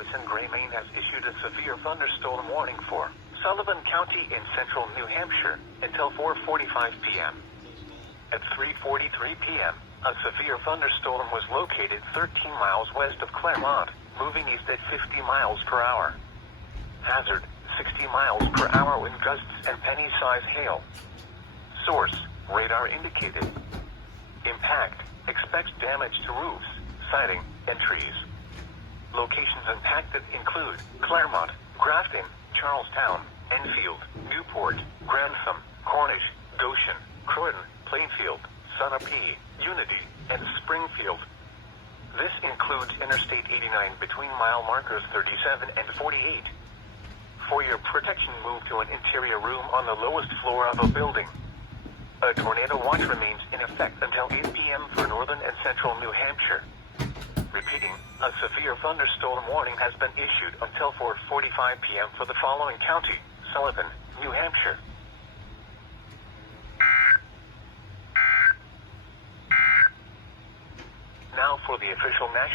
Service in Gray, Maine has issued a severe thunderstorm warning for Sullivan County in central New Hampshire until 4:45 p.m. At 3:43 p.m., a severe thunderstorm was located 13 miles west of Claremont, moving east at 50 miles per hour. Hazard, 60 miles per hour wind gusts and penny-size hail. Source, radar indicated. Impact, expects damage to roofs, siding, and trees. Locations impacted include Claremont, Grafton, Charlestown, Enfield, Newport, Grantham, Cornish, Goshen, Croydon, Plainfield, Sunapee, Unity, and Springfield. This includes Interstate 89 between mile markers 37 and 48. For your protection, move to an interior room on the lowest floor of a building. A tornado watch remains in effect until 8 p.m. for northern and central New Hampshire. Repeating, a severe thunderstorm warning has been issued until 4:45 p.m. for the following county: Sullivan, New Hampshire. Now for the official national